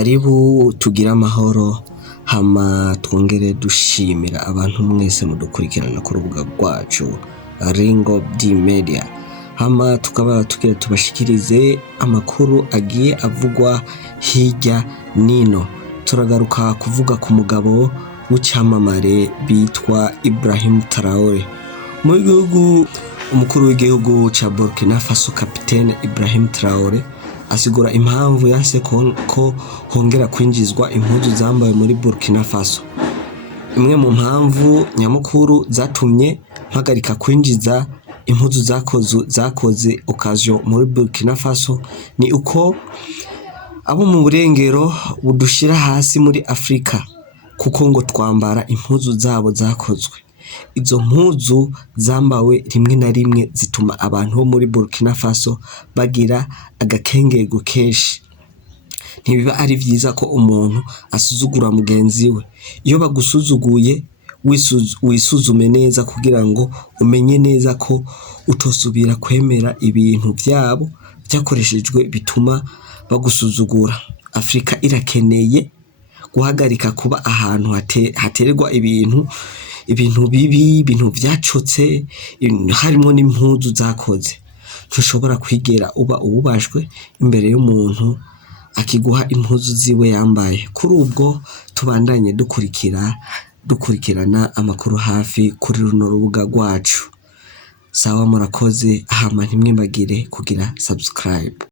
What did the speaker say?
Karibu tugira amahoro hama twongere dushimira abantu mwese mudukurikirana ku rubuga rwacu Ringo D Media. Hama tukaba tugira tubashikirize amakuru agiye avugwa hirya nino. Turagaruka kuvuga ku mugabo w'icamamare bitwa PresidentIbrahimTraoré. Mu gihugu umukuru w'igihugu ca Burkina Faso PresidentIbrahimTraoré asigura impamvu yanse ko hongera kwinjizwa impuzu zambawe muri Burkina Faso. Imwe mu mpamvu nyamukuru zatumye mpagarika kwinjiza impuzu zakoze occasion muri Burkina Faso ni uko abo mu burengero budushira hasi muri Afrika kuko ngo twambara impuzu zabo zakozwe. Izo mpuzu zambawe rimwe na rimwe zituma abantu bo muri Burkina Faso bagira agakengego kenshi. Ntibiba ari vyiza ko umuntu asuzugura mugenzi we. Iyo bagusuzuguye wisuzume neza kugira ngo umenye neza ko utosubira kwemera ibintu vyabo vyakoreshejwe bituma bagusuzugura. Afrika irakeneye guhagarika kuba ahantu haterwa ibintu bibi, ibintu vyacotse, harimo n'impuzu zakoze. Ntushobora kwigera uba ububashwe imbere y'umuntu akiguha impuzu ziwe yambaye. Kuri ubwo tubandanye dukurikirana amakuru hafi kuri runo rubuga rwacu. Sawa murakoze, hama ntimwibagire kugira subscribe.